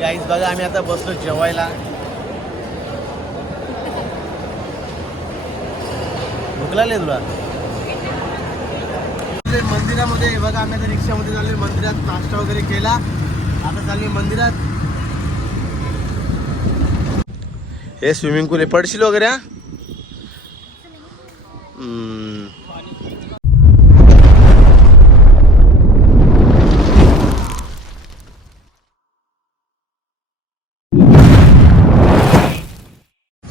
Guys बघा आम्ही आता बसलो जेवायला. भूक लागली तुला? मंदिरामध्ये बघा आम्ही आता रिक्षामध्ये चाललोय मंदिरात नाश्ता वगैरे केला. आता चाललोय मंदिरात. हे स्विमिंग पूल आहे पडशील वगैरे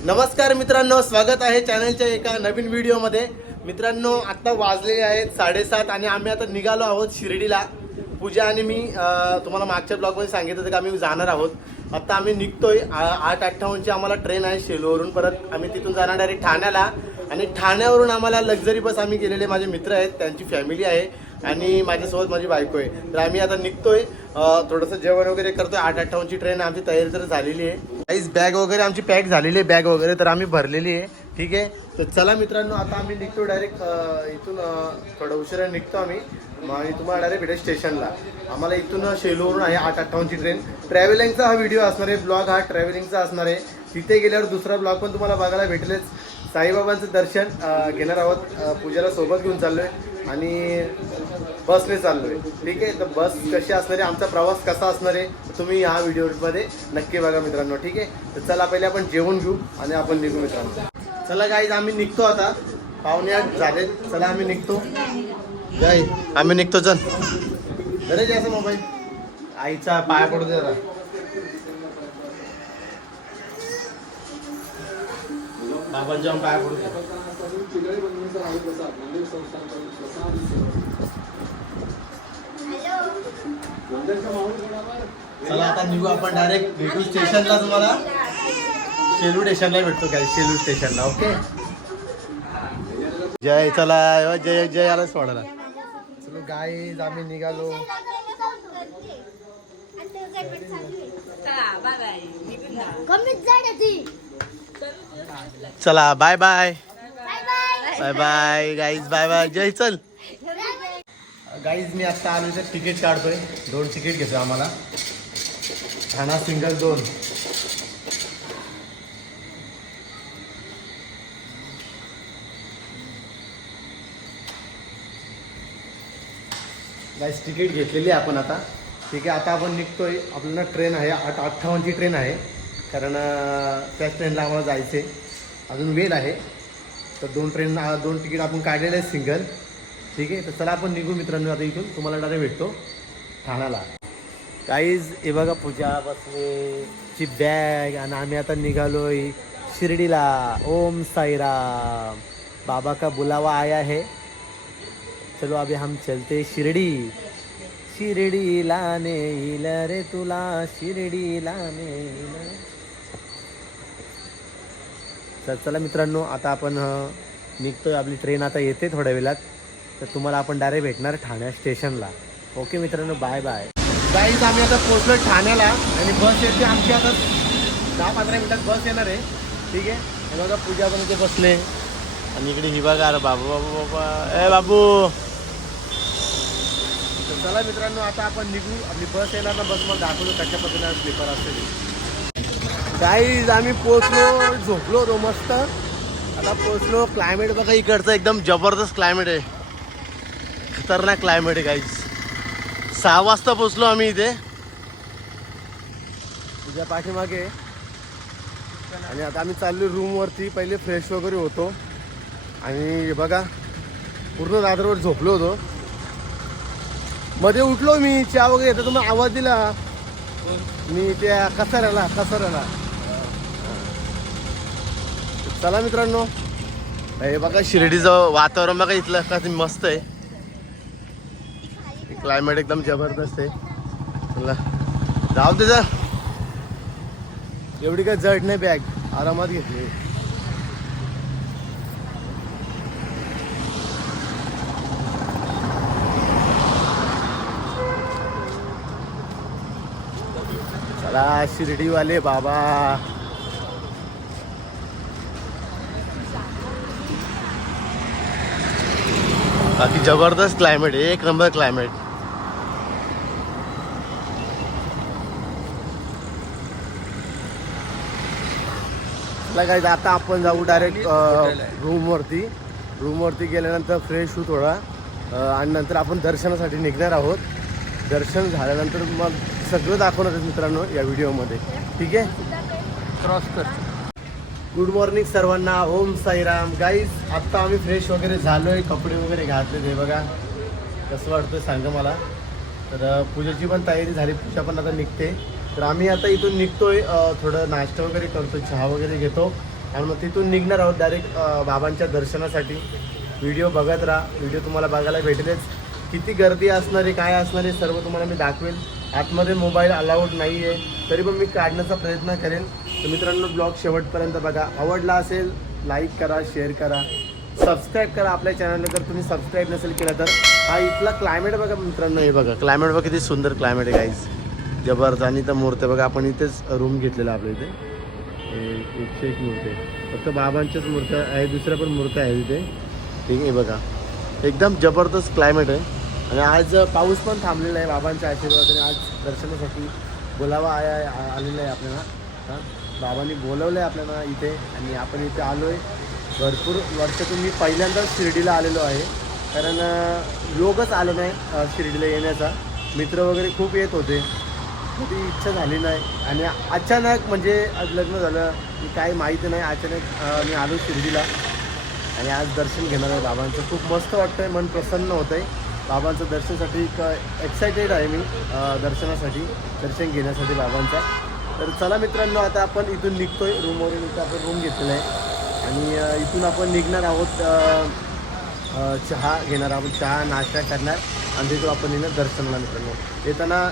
नमस्कार मित्रांनो स्वागत आहे चॅनलच्या एका नवीन व्हिडिओमध्ये. मित्रांनो आत्ता वाजलेले आहेत साडेसात आणि आम्ही आता निघालो आहोत शिर्डीला. पूजा आणि मी तुम्हाला मागच्या ब्लॉगमध्ये सांगितलं होतं की आम्ही जाणार आहोत. आत्ता आम्ही निघतोय आठ अठ्ठावन्नची आम्हाला ट्रेन आहे शेलूवरून परत आम्ही तिथून जाणार डायरेक्ट ठाण्याला. आणि ठाण्यावरून आम्हाला लक्झरी बस आम्ही गेलेले माझे मित्र आहेत त्यांची फॅमिली आहे. आणि माझ्यासोबत माझी बायको आहे. तर आम्ही आता निघतोय. अं, थोडंसं जेवण वगैरे करतोय. आठ अठ्ठावन्नची ट्रेन आमची तयारी तर झालेली आहे. काहीच बॅग वगैरे आमची पॅक झालेली आहे बॅग वगैरे तर आम्ही भरलेली आहे. ठीक आहे? तर चला मित्रांनो आता आम्ही निघतो डायरेक्ट इथून थोडं उशिरा निघतो आम्ही. मग आम्ही तुम्हाला डायरेक्ट भेटेल स्टेशनला आम्हाला इथून शेलूवरून आहे आठ अठ्ठावन्नची ट्रेन ट्रॅव्हलिंगचा हा व्हिडिओ असणार आहे. ब्लॉग हा ट्रॅव्हलिंगचा असणार आहे. तिथे गेल्यावर दुसरा ब्लॉग पण तुम्हाला बघायला भेटेलच. साईबाबांचं दर्शन घेणार आहोत. पूजेला सोबत घेऊन चाललोय आणि बसने चाललोय. ठीक आहे? तर बस कशी असणार आहे आमचा प्रवास कसा असणार आहे तुम्ही ह्या व्हिडिओमध्ये नक्की बघा मित्रांनो. ठीक आहे? तर चला पहिले आपण जेवण घेऊ आणि आपण निघू मित्रांनो. चला गाईज आम्ही निघतो आता. पावणे आठ झाले. चला आम्ही निघतो. गाई आम्ही निघतो चल. जरा जास्त मोबाईल आईचा पाया पडू दे जरा. बाबांच्या पाया पडू चला आता निघू आपण डायरेक्ट भेटू स्टेशनला तुम्हाला. शेलू स्टेशनला भेटतो काय शेलू स्टेशनला ओके जय चला जय जय आलाच सोडायला चलो गाईज आम्ही निघालो. कमीच जाड ती. चला bye bye bye bye bye bye guys bye bye जय चल. गाईज मी आत्ता आलो इथं तिकीट काढतोय दोन तिकीट घेतो आम्हाला. ठाणा सिंगल दोन. गाईज तिकीट घेतलेली आहे आपण आता. ठीक आहे आता आपण निघतोय. आपल्याला ट्रेन आहे आठ अठ्ठावन्नची ट्रेन आहे. कारण त्याच ट्रेनला आम्हाला जायचे अजून वेळ आहे. तर दोन ट्रेन दोन तिकीट आपण काढलेलं आहे सिंगल ठीक आहे? तर चला आपण निघू मित्रांनो आता इथून. तुम्हाला डायरेक्ट भेटतो. ठाण्याला. काहीच हे बघा पूजा बसलेची बॅग आणि आम्ही आता निघालो शिर्डीला. ओम साईराम. बाबा का बुलावा आया है. चलो अभी हम चलते शिर्डी. शिर्डी लाने इल रे तुला शिर्डी लाने इल तर चला मित्रांनो आता आपण निघतो निघतोय आपली ट्रेन आता येते थोड्या वेळात. तर तुम्हाला आपण डायरेक्ट भेटणार ठाण्या स्टेशनला. ओके मित्रांनो बाय बाय गाईज आम्ही आता पोहोचलो ठाण्याला आणि बस येते आमची. आता दहा पंधरा मिनिटात बस येणार आहे. ठीक आहे? बघा पूजा पण इथे बसले. आणि इकडे ही बघा अरे बाबू बाबू बाबा. ए बाबू. तर चला मित्रांनो आता आपण निघू. आपली बस येणार ना बस मग दाखवतो कशा पद्धतीने स्लीपर असते गाईज आम्ही पोचलो झोपलो होतो मस्त. आता पोचलो क्लायमेट बघा इकडचं एकदम जबरदस्त क्लायमेट आहे. खतरनाक क्लायमेट आहे गाईज सहा वाजता पोचलो आम्ही इथे. तुझ्या पाठीमागे. आणि आता आम्ही चाललो रूमवरती पहिले फ्रेश वगैरे होतो. आणि बघा पूर्ण रात्रभर झोपलो होतो. मध्ये उठलो मी चहा वगैरे येतो तुम्हाला आवाज दिला. मी त्या कसाऱ्याला कसाऱ्याला. चला मित्रांनो. हे बघा शिर्डीचं वातावरण बघा इथलं का मस्त आहे. क्लायमेट एकदम जबरदस्त आहे. चला. जाऊ दे जा. एवढी काय जड नाही बॅग आरामात घेतली. चला शिर्डीवाले बाबा. बाकी जबरदस्त क्लायमेट आहे. एक नंबर क्लायमेट काय आता आपण जाऊ डायरेक्ट रूमवरती रूमवरती गेल्यानंतर फ्रेश होऊ थोडा. आणि नंतर आपण दर्शनासाठी निघणार आहोत. दर्शन झाल्यानंतर मग सगळं दाखवणार मित्रांनो या व्हिडिओमध्ये ठीक आहे? क्रॉस कर. गुड मॉर्निंग सर्वांना. ओम साईराम. गाईज आत्ता आम्ही फ्रेश वगैरे झालो आहे कपडे वगैरे घातले ते बघा. कसं वाटतं सांगा मला. तर पूजेची पण तयारी झाली. पूजा पण आता निघते. तर आम्ही आता इथून निघतोय. थोडं नाश्ता वगैरे करतो चहा वगैरे घेतो. आणि मग तिथून निघणार आहोत डायरेक्ट बाबांच्या दर्शनासाठी. व्हिडिओ बघत राहा. व्हिडिओ तुम्हाला बघायला भेटेलच. किती गर्दी असणारी काय असणारी सर्व तुम्हाला मी दाखवेल. आतमध्ये मोबाईल अलाउड नाही आहे तरी पण मी काढण्याचा प्रयत्न करेन. तर मित्रांनो ब्लॉग शेवटपर्यंत बघा. आवडला असेल लाईक करा शेअर करा. सबस्क्राईब करा आपल्या चॅनलला जर तुम्ही सबस्क्राईब नसेल केलं तर. हा इथला क्लायमेट बघा मित्रांनो हे बघा. क्लायमेट बघा किती सुंदर क्लायमेट आहे गाईज जबरदस्त आणि तर मूर्त्या बघा आपण इथेच रूम घेतलेला आपल्या इथे. एकशे एक मूर्ती फक्त बाबांच्याच मूर्त्या आहे दुसऱ्या पण मूर्त्या आहेत इथे ठीक आहे बघा. एकदम जबरदस्त क्लायमेट आहे. आणि आज पाऊस पण थांबलेला आहे बाबांच्या आशीर्वादाने. आज दर्शनासाठी बोलावा आया आलेला आहे आपल्याला. हां? बाबांनी बोलवलं आहे आपल्याला इथे आणि आपण इथे आलो आहे भरपूर वर्षातून मी पहिल्यांदाच शिर्डीला आलेलो आहे. कारण योगच आलो नाही शिर्डीला येण्याचा. मित्र वगैरे खूप येत होते. ती इच्छा झाली नाही. आणि अचानक म्हणजे आज लग्न झालं. की काही माहिती नाही. अचानक मी आलो शिर्डीला. आणि आज दर्शन घेणार आहे बाबांचं. खूप मस्त वाटतं आहे मन प्रसन्न होतं आहे बाबांचं दर्शनासाठी एक एक्सायटेड आहे मी दर्शनासाठी दर्शन घेण्यासाठी बाबांचा. तर चला मित्रांनो आता आपण इथून निघतोय. रूमवरून इथं आपण रूम घेतलेला आहे. आणि इथून आपण निघणार आहोत चहा घेणार आहोत. चहा नाश्ता करणार. आणि तिथून आपण येणार दर्शनाला मित्रांनो. येताना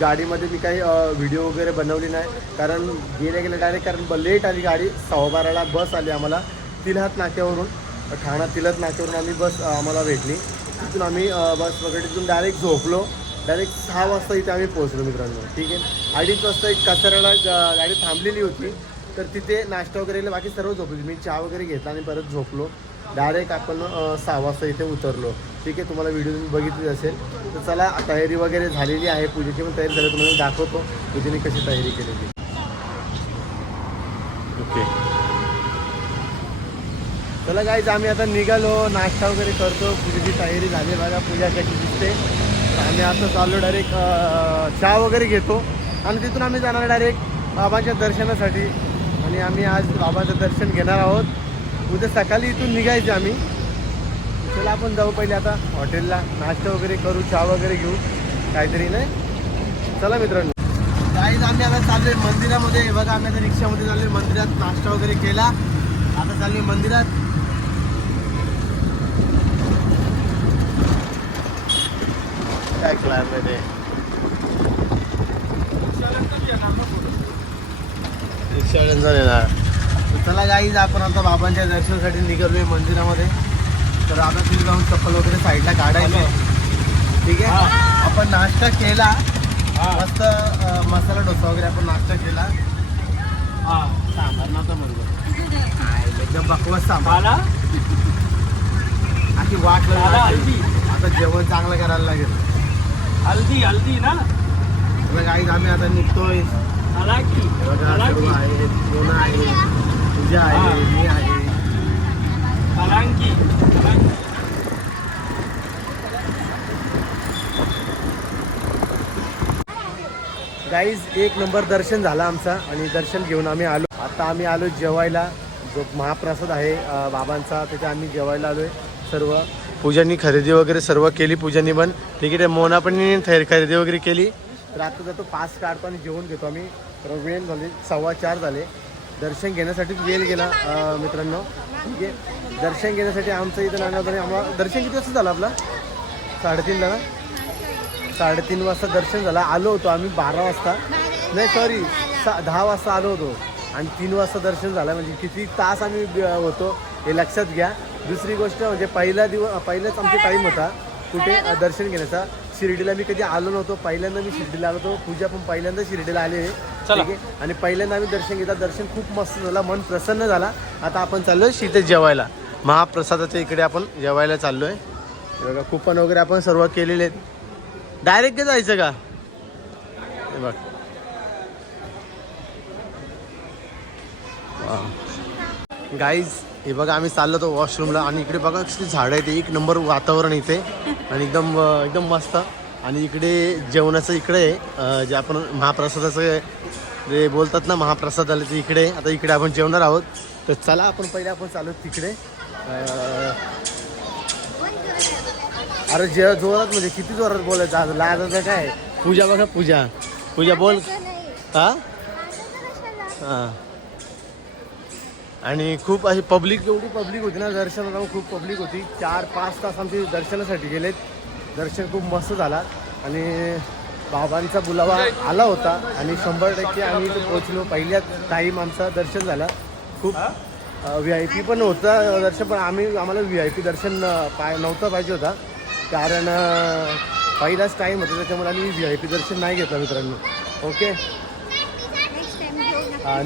गाडीमध्ये मी काही व्हिडिओ वगैरे बनवली नाही. कारण गेल्या गेल्या डायरेक्ट कारण लेट आली गाडी. सव्वा बस आली आम्हाला. तिलहात नाक्यावरून ठाणा तिलत नाक्यावरून आम्ही बस आम्हाला भेटली. तिथून आम्ही बस वगैरे तिथून डायरेक्ट झोपलो. डायरेक्ट सहा वाजता इथे आम्ही पोहोचलो मित्रांनो. ठीक आहे? अडीच वाजता एक कचऱ्याला गाडी थांबलेली होती. तर तिथे नाश्ता वगैरे बाकी सर्व झोपली. मी चहा वगैरे घेतला आणि परत झोपलो. डायरेक्ट आपण सहा वाजता इथे उतरलो. ठीक आहे? तुम्हाला व्हिडिओ तुम्ही बघितली असेल. तर चला तयारी वगैरे झालेली आहे. पूजेची पण तयारी झाली. तुम्हाला मी दाखवतो. पूजेने कशी तयारी केलेली ओके चला काहीच आम्ही आता निघालो नाश्ता वगैरे करतो पूजेची तयारी झाली बघा पूजा कशी दिसते. आम्ही असं चाललो डायरेक्ट चहा वगैरे घेतो. आणि तिथून आम्ही जाणार डायरेक्ट बाबांच्या दर्शनासाठी. आणि आम्ही आज बाबाचं दर्शन घेणार आहोत. उद्या सकाळी इथून निघायचे आम्ही. चला आपण जाऊ पहिले आता हॉटेलला. नाश्ता वगैरे करू चहा वगैरे घेऊ. काहीतरी नाही? चला मित्रांनो. काहीच आम्ही आता चाललोय मंदिरामध्ये. बघा आम्ही आता रिक्षामध्ये चाललोय. मंदिरात नाश्ता वगैरे केला. आता चाललोय मंदिरात. काय क्लायमेट आहे चला गाईज आपण आता बाबांच्या दर्शनासाठी निघालोय मंदिरामध्ये. तर आता तिथे जाऊन चप्पल वगैरे साईडला काढायचे. ठीक आहे? आपण नाश्ता केला. मस्त मसाला डोसा वगैरे आपण नाश्ता केला. सांबार नव्हता बरोबर एकदम बकवास आखी वाट. लागली. आता जेवण चांगलं करायला लागेल. हल्दी हल्दी ना? गाईज आम्ही आता निघतोय. आला की आला की आहे सोना आहे पूजा आहे. मी आहे. गाईज एक नंबर दर्शन झालं आमचा आणि दर्शन घेऊन आम्ही आलो. आता आम्ही आलो जेवायला. जो महाप्रसाद आहे बाबांचा तिथे आम्ही जेवायला आलोय सर्व. पूजानी खरेदी वगैरे सर्व केली पूजानी पण. ठीक आहे मोना पण खरेदी वगैरे केली. तर आता जातो पाच काढतो आणि जेवण घेतो आम्ही. तर वेळ झाले सव्वा चार झाले. दर्शन घेण्यासाठीच वेळ गेला मित्रांनो. ठीक आहे. दर्शन घेण्यासाठी आमचं इथं नाणं आम्हाला दर्शन किती वाजता झालं आपला? साडेतीनला ना? साडेतीन वाजता दर्शन झालं. आलो होतो आम्ही बारा वाजता. नाही सॉरी सा दहा वाजता आलो होतो. आणि तीन वाजता दर्शन झालं. म्हणजे किती तास आम्ही ब- होतो. हे लक्षात घ्या. दुसरी गोष्ट म्हणजे पहिला दिवस पहिलाच आमचा टाईम होता. कुठे? दर्शन घेण्याचा. शिर्डीला मी कधी आलो नव्हतो. पहिल्यांदा मी शिर्डीला आलो होतो. पूजा पण पहिल्यांदा शिर्डीला आले आहे. चला. ठीक आहे? आणि पहिल्यांदा आम्ही दर्शन घेता. दर्शन खूप मस्त झालं. मन प्रसन्न झाला. आता आपण चाललोय तिथे जेवायला. महाप्रसादाच्या इकडे आपण जेवायला चाललोय. हे बघा कुपन वगैरे आपण सर्व केलेले आहेत. डायरेक्ट जायचं का? हे बघ. वा. गाईज हे बघा आम्ही चाललो होतो वॉशरूमला आणि इकडे बघा कसली झाडं आहेत. एक नंबर वातावरण इथे. आणि एकदम एकदम मस्त. आणि इकडे जेवणाचं इकडे आहे, जे आपण महाप्रसादाचं जे बोलतात ना महाप्रसाद आले ते इकडे. आहे. आता इकडे आपण जेवणार आहोत. तर चला आपण पहिले आपण चालू तिकडे. अरे जे जोरात म्हणजे किती जोरात बोलायचं? आज लाजाचं काय? पूजा बघा पूजा. पूजा बोल. हा? हा. आणि खूप अशी पब्लिक एवढी पब्लिक होती ना दर्शनाला खूप पब्लिक होती. चार पाच तास आमचे दर्शनासाठी गेलेत. दर्शन खूप मस्त झाला. आणि बाबांचा बुलावा आला होता. आणि शंभर टक्के आम्ही इथे पोहोचलो. पहिल्याच टाईम आमचं दर्शन झालं. खूप व्ही आय पी पण होतं दर्शन पण आम्ही आम्हाला व्ही आय पी दर्शन पाय नव्हतं पाहिजे होता. कारण पहिलाच टाईम होता. त्याच्यामुळे आम्ही व्ही आय पी दर्शन नाही घेतलं मित्रांनो. ओके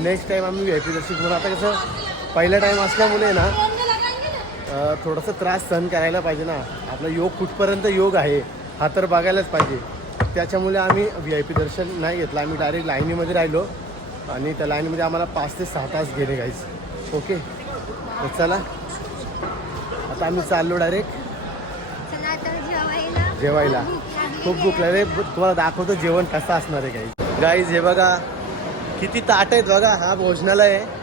नेक्स्ट टाईम आम्ही व्ही आय पी दर्शन घेऊन आता कसं पहिला टाईम असल्यामुळे ना थोडासा त्रास सहन करायला पाहिजे ना. आपला योग कुठपर्यंत योग आहे हा तर बघायलाच पाहिजे. त्याच्यामुळे आम्ही व्ही आय पी दर्शन नाही घेतलं. आम्ही डायरेक्ट लाईनीमध्ये राहिलो. आणि त्या लाईनीमध्ये आम्हाला पाच ते सहा तास गेले गाईच ओके तर चला. आता आम्ही चाललो डायरेक्ट जेवायला. खूप भूक लागली. तुम्हाला दाखवतो जेवण कसं असणार आहे गाईज गाईज हे बघा. किती ताट आहेत बघा. हा भोजनालय आहे.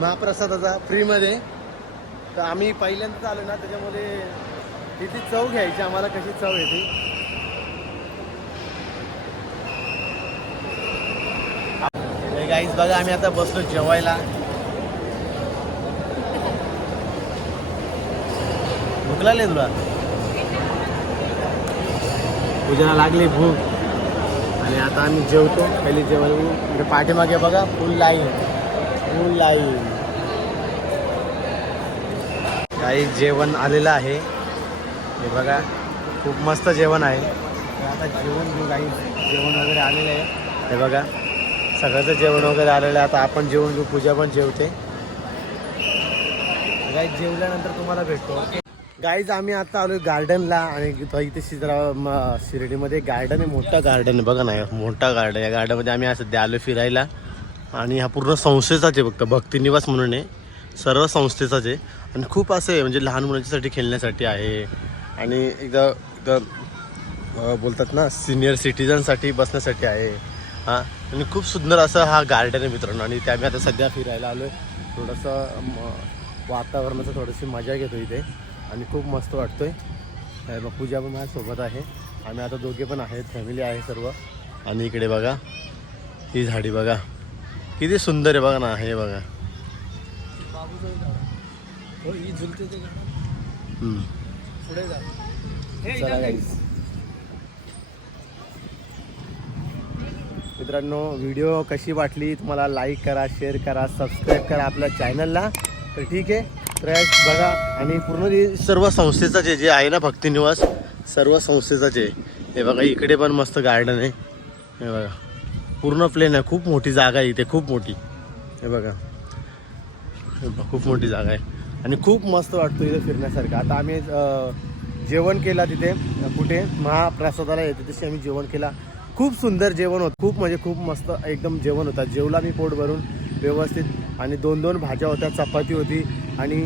महाप्रसादाचा फ्रीमध्ये. तर आम्ही पहिल्यांदाच आलो ना त्याच्यामध्ये किती चव घ्यायची आम्हाला कशी चव येते गाईज बघा आम्ही आता बसलो जेवायला. भूक लागली तुला? पूजाला लागली भूक. आणि आता आम्ही जेवतो पहिले जेवण म्हणजे पाठीमागे बघा फुल लाईन लाईन काही जेवण आलेलं आहे. हे बघा खूप मस्त जेवण आहे. आता जेवण घेऊ काही. जेवण वगैरे आलेलं आहे. हे बघा सगळ्याचं जेवण वगैरे आलेलं आहे. आता आपण जेवण घेऊ पूजा पण जेवते. गाईज जेवल्यानंतर तुम्हाला भेटतो. गाईज आम्ही आता आलो गार्डनला आणि इथं शिजरा शिर्डीमध्ये गार्डन आहे मोठा गार्डन आहे. बघा ना मोठा गार्डन या गार्डनमध्ये आम्ही सध्या आलो फिरायला. आणि हा पूर्ण संस्थेचाच आहे फक्त. भक्तिनिवास म्हणून आहे. सर्व संस्थेचाच आहे. आणि खूप असं आहे म्हणजे लहान मुलांच्यासाठी खेळण्यासाठी आहे. आणि एकदा एकदा बोलतात ना सिनियर सिटीजनसाठी बसण्यासाठी आहे. हां आणि खूप सुंदर असं हा गार्डन आहे मित्रांनो. आणि त्या आम्ही आता सध्या फिरायला आलो आहे. थोडंसं वातावरणाचं थोडीशी मजा घेतो इथे. आणि खूप मस्त वाटतो आहे मग पूजा पण माझ्यासोबत आहे. आम्ही आता दोघे पण आहेत फॅमिली आहे सर्व. आणि इकडे बघा ही झाडी बघा. किती सुंदर आहे बघा ना हे बघा. हो. मित्रांनो व्हिडिओ कशी वाटली तुम्हाला लाईक करा शेअर करा सबस्क्राईब करा आपल्या चॅनलला तर ठीक आहे तर बघा आणि पूर्ण सर्व संस्थेचं जे जे आहे ना भक्तिनिवास सर्व संस्थेचं जे. हे बघा इकडे पण मस्त गार्डन आहे. हे बघा. पूर्ण प्लेन आहे. खूप मोठी जागा आहे इथे खूप मोठी. हे बघा. खूप मोठी जागा आहे. आणि खूप मस्त वाटतो इथे फिरण्यासारखं. आता आम्ही जेवण केला तिथे कुठे? महाप्रसादाला येते तशी आम्ही जेवण केला. खूप सुंदर जेवण होतं. खूप म्हणजे खूप मस्त एकदम जेवण होता. जेवला मी पोट भरून व्यवस्थित आणि दोन दोन भाज्या होत्या चपाती होती आणि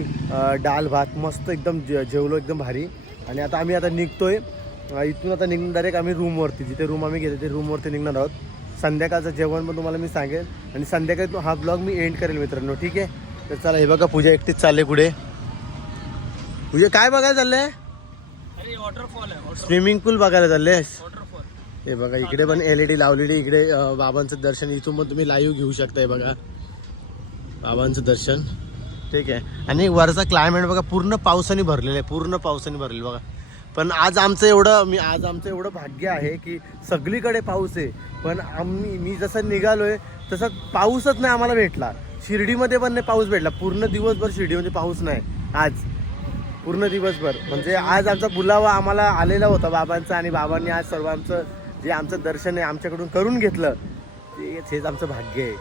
डाल भात. मस्त एकदम जे जेवलो एकदम भारी. आणि आता आम्ही आता निघतोय. इथून आता निघून डायरेक्ट आम्ही रूमवरती जिथे रूम आम्ही गेलो ते रूमवरती निघणार आहोत. संध्याकाळचं जेवण पण तुम्हाला मी सांगेल आणि संध्याकाळी हा ब्लॉग मी एंड करेल मित्रांनो ठीक आहे? तर चला हे बघा पूजा एकटीच चालले पुढे. पूजा काय बघायला चाललंय वॉटरफॉल आहे स्विमिंग पूल बघायला चाललेस हे बघा इकडे पण एल ई डी लावलेली इकडे बाबांचं दर्शन. इथून पण तुम्ही लाईव्ह घेऊ शकताय बघा. बाबांचं दर्शन. ठीक आहे? आणि वरचा क्लायमेट बघा पूर्ण पावसाने भरलेलं आहे पूर्ण पावसाने भरलेलं बघा. पण आज आमचं एवढं मी आज आमचं एवढं भाग्य आहे की सगळीकडे पाऊस आहे. पण आम्ही मी जसं निघालोय तसं पाऊसच नाही आम्हाला भेटला. शिर्डीमध्ये पण नाही पाऊस भेटला. पूर्ण दिवसभर शिर्डीमध्ये पाऊस नाही. आज. पूर्ण दिवसभर. म्हणजे आज आमचा बुलावा आम्हाला आलेला होता बाबांचा आणि बाबांनी आज सर्व आमचं जे आमचं दर्शन आहे आमच्याकडून करून घेतलं. तेच हेच आमचं भाग्य आहे.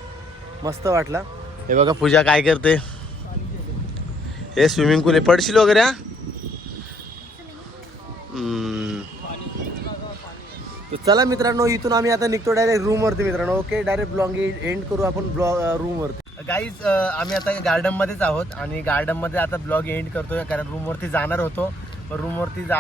मस्त वाटलं. हे बघा पूजा काय करते. हे स्विमिंग पूल आहे. पडशील वगैरे हा? तर चला मित्रांनो इथून आम्ही आता निघतो डायरेक्ट रूमवरती मित्रांनो. ओके डायरेक्ट ब्लॉग एंड करू आपण ब्लॉग रूमवरती गाईज आम्ही आता गार्डनमध्येच आहोत आणि गार्डनमध्ये आता ब्लॉग एंड करतोय. कारण रूमवरती जाणार होतो. पण रूमवरती जा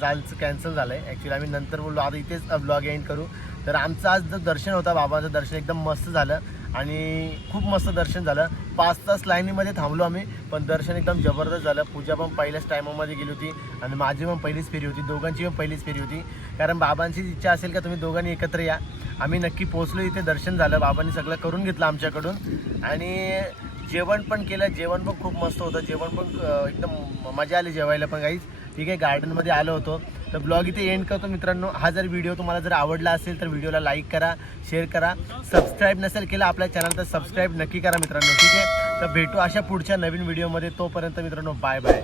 जायचं कॅन्सल झालं आहे ॲक्च्युली आम्ही नंतर बोललो आता इथेच ब्लॉग एंड करू. तर आमचं आज जो दर्शन होता बाबाचं दर्शन एकदम मस्त झालं. आणि खूप मस्त दर्शन झालं. पाच तास लाईनीमध्ये थांबलो आम्ही पण दर्शन एकदम जबरदस्त झालं. पूजा पण पहिल्याच टायमामध्ये गेली होती आणि माझी पण पहिलीच फेरी होती दोघांची पण पहिलीच फेरी होती. कारण बाबांची इच्छा असेल का तुम्ही दोघांनी एकत्र या? आम्ही नक्की पोचलो इथे दर्शन झालं. बाबांनी सगळं करून घेतलं आमच्याकडून. आणि जेवण पण केलं. जेवण पण खूप मस्त होतं. जेवण पण एकदम मजा आली जेवायला पण काहीच ठीक आहे गार्डनमध्ये आलो होतो. तर ब्लॉग इथे एंड करतो मित्रांनो. हा जर व्हिडिओ तुम्हाला जर आवडला असेल तर व्हिडिओला लाईक करा शेअर करा. सबस्क्राईब नसेल केलं आपल्या चॅनल तर सबस्क्राईब नक्की करा मित्रांनो ठीक आहे? तर भेटू अशा पुढच्या नवीन व्हिडिओमध्ये तोपर्यंत मित्रांनो बाय बाय